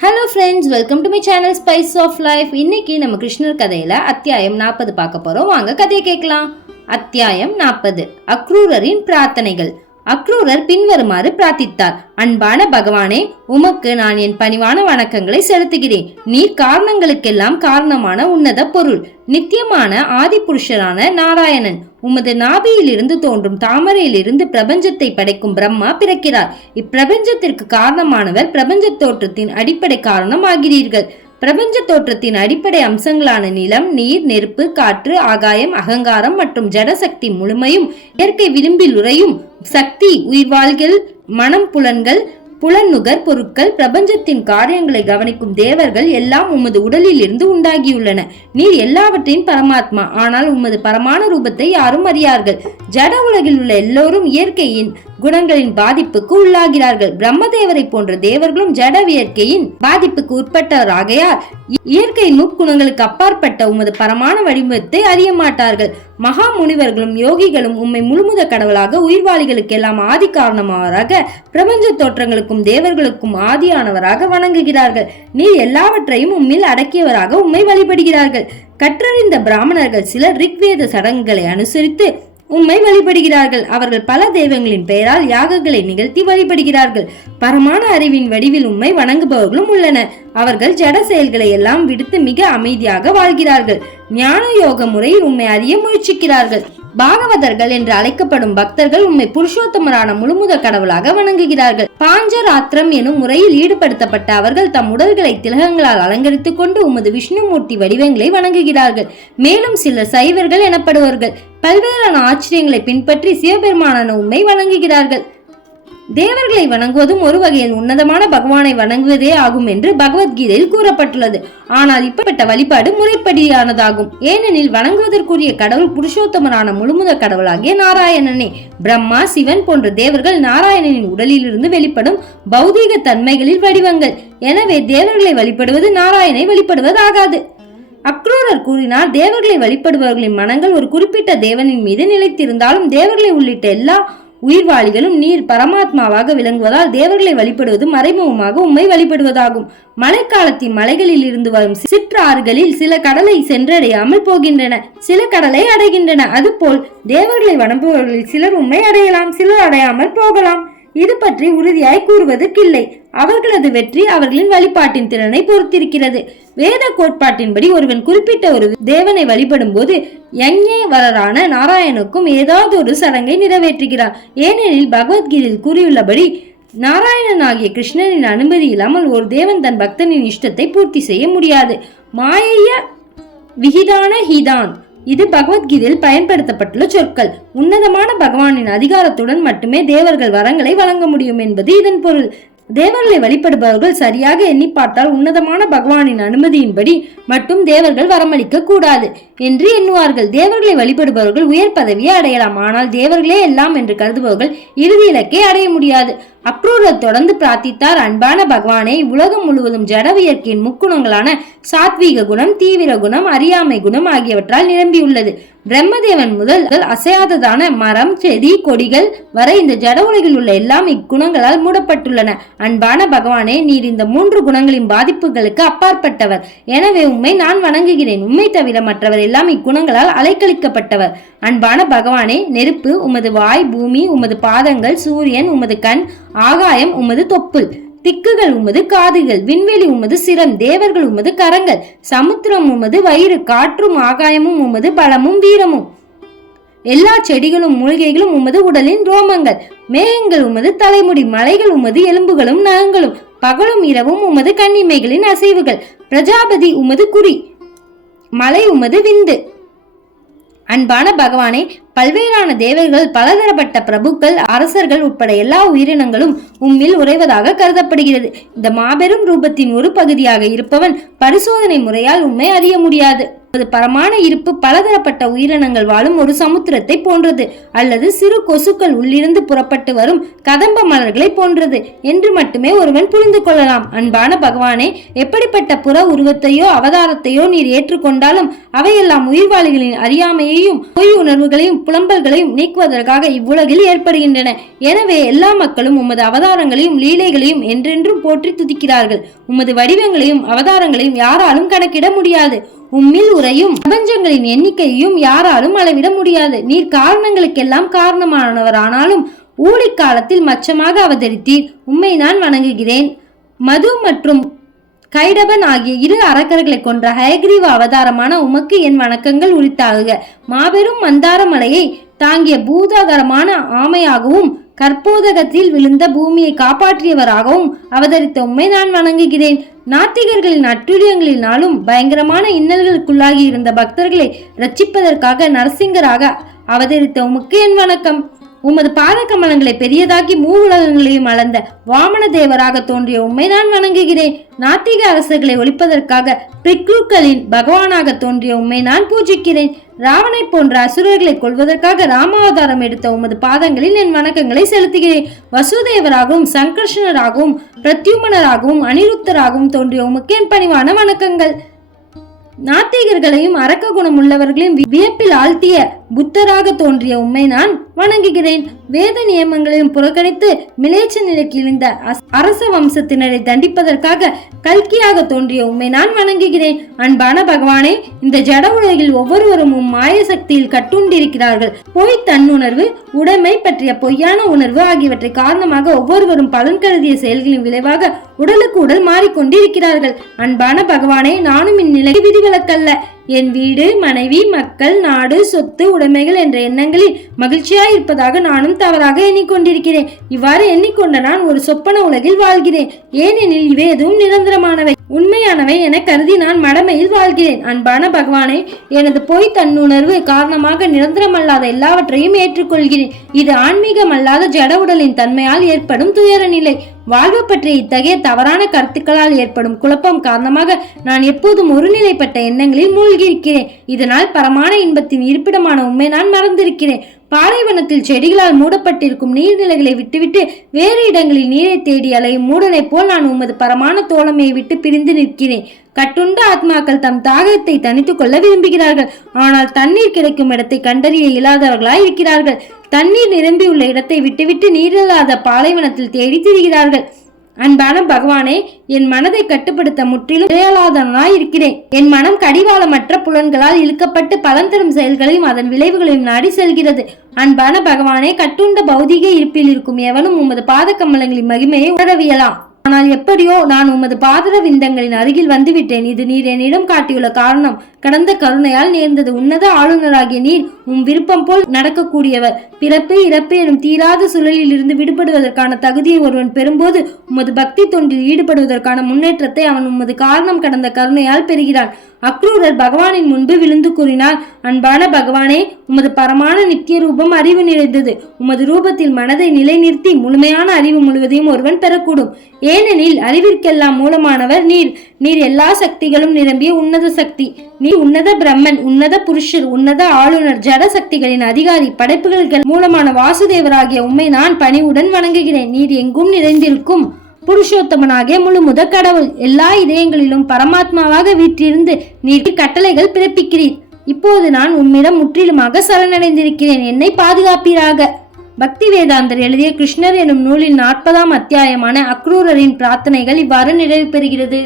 Hello friends welcome to my channel spice of life இன்னைக்கு நம்ம கிருஷ்ணர் கதையில அத்தியாயம் நாற்பது பார்க்க போறோம். வாங்க கதையை கேட்கலாம். அத்தியாயம் நாற்பது. அக்ரூரரின் பிரார்த்தனைகள். அக்ரூரர் பின்வருமாறு பிரார்த்தித்தார். அன்பான பகவானே உமக்கு நான் என் பணிவான வணக்கங்களை செலுத்துகிறேன். நீர் காரணங்களுக்கெல்லாம் காரணமான உன்னத பொருள். நித்தியமான ஆதிபுருஷரான நாராயணன் உமது நாபியிலிருந்து தோன்றும் தாமரையிலிருந்து பிரபஞ்சத்தை படைக்கும் பிரம்மா பிறக்கிறார். இப்பிரபஞ்சத்திற்கு காரணமானவர் பிரபஞ்ச தோற்றத்தின் அடிப்படை காரணம் ஆகிறீர்கள் பிரபஞ்ச தோற்றத்தின் அடிப்படை அம்சங்களான நிலம் நீர் நெருப்பு காற்று ஆகாயம் அகங்காரம் மற்றும் ஜடசக்தி முழுமையும் இயற்கை விளிம்பில் உறையும் சக்தி உயிர்வாழ்கள் மனம் புலன்கள் புலனுகர் பொருட்கள் பிரபஞ்சத்தின் காரியங்களை கவனிக்கும் தேவர்கள் எல்லாம் உமது உடலில் இருந்து உண்டாகியுள்ளன. நீர் எல்லாவற்றையும் பரமாத்மா. ஆனால் உமது பரமான ரூபத்தை யாரும் அறியார்கள். ஜட உலகில் உள்ள எல்லோரும் இயற்கையின் குணங்களின் பாதிப்புக்கு உள்ளாகிறார்கள். பிரம்மதேவரை போன்ற தேவர்களும் ஜட இயற்கையின் பாதிப்புக்கு உட்பட்டவராகையால் இயற்கையின் முக்குணங்களுக்கு அப்பாற்பட்ட உமது பரமான வடிவத்தை அறிய மாட்டார்கள். மகா முனிவர்களும் யோகிகளும் உம்மை முழுமுத கடவுளாக உயிர்வாளிகளுக்கெல்லாம் ஆதி காரணமாவராக பிரபஞ்ச தோற்றங்களுக்கும் தேவர்களுக்கும் ஆதியானவராக வணங்குகிறார்கள். நீர் எல்லாவற்றையும் உம்மில் அடக்கியவராக உம்மை வழிபடுகிறார்கள். கற்றறிந்த பிராமணர்கள் சிலர் ரிக்வேத சடங்குகளை அனுசரித்து உம்மை வழிபடுகிறார்கள். அவர்கள் பல தெய்வங்களின் பெயரால் யாகங்களை நிகழ்த்தி வழிபடுகிறார்கள். பரமான அறிவின் வடிவில் உம்மை வணங்குபவர்களும் உள்ளனர். அவர்கள் ஜட செயல்களை எல்லாம் விடுத்து மிக அமைதியாக வாழ்கிறார்கள். ஞான யோக முறையில் உம்மை அறிய முயற்சிக்கிறார்கள். பாகவதர்கள் என்று அழைக்கப்படும் பக்தர்கள் உண்மை புருஷோத்தமரான முழுமுத கடவுளாக வணங்குகிறார்கள். பாஞ்சராத்திரம் எனும் முறையில் ஈடுபடுத்தப்பட்ட அவர்கள் தம் உடல்களை திலகங்களால் அலங்கரித்துக் கொண்டு உமது விஷ்ணுமூர்த்தி வடிவங்களை வணங்குகிறார்கள். மேலும் சில சைவர்கள் எனப்படுவார்கள். பல்வேறான ஆச்சரியங்களை பின்பற்றி சிவபெருமானான உண்மை வணங்குகிறார்கள். தேவர்களை வணங்குவதும் ஒரு வகையில் உன்னதமான பகவானை வணங்குவதே ஆகும் என்று பகவத்கீதையில் கூறப்பட்டுள்ளது. ஆனால் இப்படிப்பட்ட வழிபாடு முறைப்படியானதாகும். ஏனெனில் வணங்குவதற்குரிய கடவுள் புருஷோத்தமரான முழுமுத கடவுளாகிய நாராயணனே பிரம்மா சிவன் போன்ற தேவர்கள் நாராயணனின் உடலிலிருந்து வெளிப்படும் பௌதீக தன்மைகளில் வடிவங்கள். எனவே தேவர்களை வழிபடுவது நாராயணை வழிபடுவதாகாது. அக்ரூரர் கூறினார் தேவர்களை வழிபடுபவர்களின் மனங்கள் ஒரு குறிப்பிட்ட தேவனின் மீது நிலைத்திருந்தாலும் தேவர்களை உள்ளிட்ட எல்லா உயிர்வாளிகளும் நீர் பரமாத்மாவாக விளங்குவதால் தேவர்களை வழிபடுவது மறைமுகமாக உம்மை வழிபடுவதாகும். மழைக்காலத்தின் மலைகளில் இருந்து வரும் சிற்றாறுகளில் சில கடலை சென்றடையாமல் போகின்றன. சில கடலை அடைகின்றன. அதுபோல் தேவர்களை வணங்குபவர்களில் சிலர் உண்மை அடையலாம் சிலர் அடையாமல் போகலாம். இது பற்றி உறுதியாய் கூறுவதற்கில்லை. அவர்களது வெற்றி அவர்களின் வழிபாட்டின் திறனை பொறுத்திருக்கிறது. வேத கோட்பாட்டின்படி ஒருவன் குறிப்பிட்ட ஒரு தேவனை வழிபடும் போது வரரான நாராயணுக்கும் ஏதாவது ஒரு சடங்கை நிறைவேற்றுகிறார். ஏனெனில் பகவத்கீதையில் கூறியுள்ளபடி நாராயணன் ஆகிய கிருஷ்ணனின் அனுமதி இல்லாமல் ஒரு தேவன் தன் பக்தனின் இஷ்டத்தை பூர்த்தி செய்ய முடியாது. மாயைய விகிதான ஹிதான். இது பகவத்கீதையில் பயன்படுத்தப்பட்டுள்ள சொற்கள். உன்னதமான பகவானின் அதிகாரத்துடன் மட்டுமே தேவர்கள் வரங்களை வழங்க முடியும் என்பது இதன் பொருள். தேவர்களை வழிபடுபவர்கள் சரியாக எண்ணி பார்த்தால் உன்னதமான பகவானின் அனுமதியின்படி மட்டும் தேவர்கள் வரமளிக்க கூடாது என்று எண்ணுவார்கள். தேவர்களை வழிபடுபவர்கள் உயர் பதவியை அடையலாம். ஆனால் தேவர்களே எல்லாம் என்று கருதுபவர்கள் இறுதி இலக்கை அடைய முடியாது. அக்ரூரர் தொடர்ந்து பிரார்த்தித்தார் அன்பான பகவானே உலகம் முழுவதும் ஜடவியற்கின் முக்குணங்களான சாத்வீக குணம் தீவிர குணம் அறியாமை குணம் ஆகியவற்றால் நிரம்பியுள்ளது. பிரம்மதேவன் முதல் அசையாததான மரம் செடி கொடிகள் வரை இந்த ஜட உலகில் உள்ள எல்லாம் இக்குணங்களால் மூடப்பட்டுள்ளன. அன்பான பகவானே நீர் இந்த மூன்று குணங்களின் பாதிப்புகளுக்கு அப்பாற்பட்டவர். எனவே உண்மை நான் வணங்குகிறேன். உண்மை தவிர மற்றவர் எல்லாம் இக்குணங்களால் அலைக்கழிக்கப்பட்டவர். அன்பான பகவானே நெருப்பு உமது வாய் பூமி உமது பாதங்கள் சூரியன் உமது கண் ஆகாயம் உமது தொப்புள் திக்குகள் உமது காதுகள் விண்வெளி உமது சிரம் தேவர்கள் உமது கரங்கள் சமுத்திரம் உமது வயிறு காற்றும் ஆகாயமும் உமது பலமும் வீரமும். எல்லா செடிகளும் மூலிகைகளும் உமது உடலின் ரோமங்கள் மேகங்கள் உமது தலைமுடி மலைகள் உமது எலும்புகளும் நகங்களும் பகலும் இரவும் உமது கண்ணிமைகளின் அசைவுகள் பிரஜாபதி உமது குறி மலை உமது விந்து. அன்பான பகவானே பல்வேறான தேவர்கள் பலதரப்பட்ட பிரபுக்கள் அரசர்கள் உட்பட எல்லா உயிரினங்களும் உம்மில் உறைவதாக கருதப்படுகிறது. இந்த மாபெரும் ரூபத்தின் ஒரு பகுதியாக இருப்பவன் பரிசோதனை முறையால் உண்மை அறிய முடியாது. அது பரமான இருப்பு பலதரப்பட்ட உயிரினங்கள் வாழும் ஒரு சமுத்திரத்தை போன்றது. அல்லது சிறு கொசுக்கள் உள்ளிருந்து புறப்பட்டு வரும் கதம்ப மலர்களை போன்றது என்று மட்டுமே ஒருவன் புரிந்து கொள்ளலாம். அன்பான பகவானே எப்படிப்பட்ட புற உருவத்தையோ அவதாரத்தையோ நீர் ஏற்றுக்கொண்டாலும் அவையெல்லாம் உயிர்வாளிகளின் அறியாமையையும் பொய் உணர்வுகளையும் புலம்பல்களையும் நீக்குவதற்காக இவ்வுலகில் ஏற்படுகின்றன. எனவே எல்லா மக்களும் உமது அவதாரங்களையும் லீலைகளையும் என்றென்றும் போற்றி துதிக்கிறார்கள். உமது வடிவங்களையும் அவதாரங்களையும் யாராலும் கணக்கிட முடியாது. உம்மில் உறையும். பிரபஞ்சங்களின் எண்ணிக்கையையும் யாராலும் அளவிட முடியாது. நீர் காரணங்களுக்கெல்லாம் காரணமானவரானாலும் ஊழி காலத்தில் மச்சமாக அவதரித்தீர். உம்மை நான் வணங்குகிறேன். மது மற்றும் கைடபன் ஆகிய இரு அரக்கர்களை கொன்ற ஹயக்ரீவ அவதாரமான உமக்கு என் வணக்கங்கள் உரித்தாகுக. மாபெரும் மந்தார மலையை தாங்கிய பூதாகரமான ஆமையாகவும் கற்போதகத்தில் விழுந்த பூமியை காப்பாற்றியவராகவும் அவதரித்த உண்மை நான் வணங்குகிறேன். நாத்திகர்களின் அட்டுழியங்களினாலும் பயங்கரமான இன்னல்களுக்குள்ளாகி இருந்த பக்தர்களை ரட்சிப்பதற்காக நரசிங்கராக அவதரித்த உமக்கு என் வணக்கம். உமது பாதகமலங்களை பெரியதாக்கி மூவுலகங்களையும் அளந்த வாமன தேவராக தோன்றிய உம்மை நான் வணங்குகிறேன். நாத்திக அரசுகளை ஒழிப்பதற்காக பிக்ருக்களின் பகவானாக தோன்றிய உம்மை நான் பூஜிக்கிறேன். ராவனை போன்ற அசுரர்களை கொள்வதற்காக ராமாவதாரம் எடுத்த உமது பாதங்களில் என் வணக்கங்களை செலுத்துகிறேன். வசுதேவராகவும் சங்கர்ஷனராகவும் பிரத்யுமனராகவும் அனிருத்தராகவும் தோன்றிய உமக்கு என் பணிவான வணக்கங்கள். நாத்திகர்களையும் அரக்க குணம் உள்ளவர்களையும் வியப்பில் ஆழ்த்திய புத்தராக தோன்றிய உம்மை நான் வணங்குகிறேன். வேத நியமங்களையும் புறக்கணித்து மிலேச்ச நிலைக்கு இழந்த அரச வம்சத்தினரை தண்டிப்பதற்காக கல்கியாக தோன்றிய உம்மை நான் வணங்குகிறேன். அன்பான பகவானே இந்த ஜட உலகில் ஒவ்வொருவரும் உம் மாய சக்தியில் கட்டுண்டிருக்கிறார்கள். பொய் தன்னுணர்வு உடைமை பற்றிய பொய்யான உணர்வு ஆகியவற்றை காரணமாக ஒவ்வொருவரும் பலன் கருதிய செயல்களின் விளைவாக உடலுக்கு உடல் மாறிக்கொண்டிருக்கிறார்கள். அன்பான பகவானே நானும் இந்நிலை விதிவிலக்கல்ல. என் வீடு மனைவி மக்கள் நாடு சொத்து உடைமைகள் என்ற எண்ணங்களில் மகிழ்ச்சியாய் இருப்பதாக நானும் தவறாக எண்ணிக்கொண்டிருக்கிறேன். இவ்வாறு எண்ணிக்கொண்ட நான் ஒரு சொப்பன உலகில் வாழ்கிறேன். ஏனெனில் இவை எதுவும் நிரந்தரமானவை. உண்மையானவை என கருதி நான் மடமையில் வாழ்கிறேன். அன்பான பகவானே எனது பொய் தன்னுணர்வு காரணமாக நிரந்தரமல்லாத எல்லாவற்றையும் ஏற்றுக்கொள்கிறேன். இது ஆன்மீகமல்லாத ஜட உடலின் தன்மையால் ஏற்படும் துயர நிலை வாழ்வு பற்றிய இத்தகைய தவறான கருத்துக்களால் ஏற்படும் குழப்பம் காரணமாக நான் எப்போதும் ஒருநிலைப்பட்ட எண்ணங்களில் மூழ்கியிருக்கிறேன். இதனால் பரமான இன்பத்தின் இருப்பிடமான உண்மை நான் மறந்திருக்கிறேன். பாலைவனத்தில் செடிகளால் மூடப்பட்டிருக்கும் நீர்நிலைகளை விட்டுவிட்டு வேறு இடங்களில் நீரை தேடி அலையும் மூடனைப் போல் நான் உமது பரமான தோழமையை விட்டு பிரிந்து நிற்கிறேன். கட்டுண்ட ஆத்மாக்கள் தம் தாகத்தை தனித்துக் கொள்ள விரும்புகிறார்கள். ஆனால் தண்ணீர் கிடைக்கும் இடத்தை கண்டறிய இயலாதவர்களாய் இருக்கிறார்கள். தண்ணீர் நிரம்பியுள்ள இடத்தை விட்டுவிட்டு நீரில்லாத பாலைவனத்தில் தேடி திரிகிறார்கள். அன்பான பகவானே என் மனதை கட்டுப்படுத்த முற்றிலும் இயலாதவனாய் இருக்கிறேன். என் மனம் கடிவாளமற்ற புலன்களால் இழுக்கப்பட்டு பலன் தரும் செயல்களையும் அதன் விளைவுகளையும் நாடி செல்கிறது. அன்பான பகவானே கட்டுண்ட பௌதிக இருப்பில் இருக்கும் எவனும் உமது பாத கமலங்களின் மகிமையை உணரவியலாம். ஆனால் எப்படியோ நான் உமது பாதர விந்தங்களின் அருகில் வந்துவிட்டேன். இது நீர் என்னிடம் காட்டியுள்ள காரணம். கடந்த கருணையால் நேர்ந்தது உன்னத ஆளுநராகிய நீர் உம் விருப்பம் போல் நடக்கக்கூடியவர். பிறப்பு இறப்பு எனும் தீராத சுழலில் இருந்து விடுபடுவதற்கான தகுதியை ஒருவன் பெறும்போது உமது பக்தி தொண்டில் ஈடுபடுவதற்கான முன்னேற்றத்தை அவன் உமது காரணம் கடந்த கருணையால் பெறுகிறான். அக்ரூரர் பகவானின் முன்பு விழுந்து கூறினார் அன்பான பகவானே உமது பரமான நித்திய ரூபம் அறிவு நிறைந்தது. உமது ரூபத்தில் மனதை நிலைநிறுத்தி முழுமையான அறிவு முழுவதையும் ஒருவன் பெறக்கூடும். ஏனெனில் அறிவிற்கெல்லாம் மூலமானவர் நீர். நீர் எல்லா சக்திகளும் நிரம்பிய உன்னத சக்தி. நீ உன்னத பிரம்மன் உன்னத புருஷர் உன்னத ஆளுநர் ஜட சக்திகளின் அதிகாரி படைப்புகளுக்கு மூலமான வாசுதேவராகிய உம்மை நான் பணிவுடன் வணங்குகிறேன். நீர் எங்கும் நிறைந்திருக்கும். புருஷோத்தமனாகிய முழு முத கடவுள் எல்லா இதயங்களிலும் பரமாத்மாவாக வீற்றிருந்து நீர் கட்டளைகள் பிறப்பிக்கிறீர். இப்போது நான் உம்மிடம் முற்றிலுமாக சரணடைந்திருக்கிறேன். என்னை பாதுகாப்பீராக. பக்தி வேதாந்தர் எழுதிய கிருஷ்ணர் எனும் நூலின் நாற்பதாம் அத்தியாயமான அக்ரூரரின் பிரார்த்தனைகள் இவ்வாறு நிறைவு பெறுகிறது.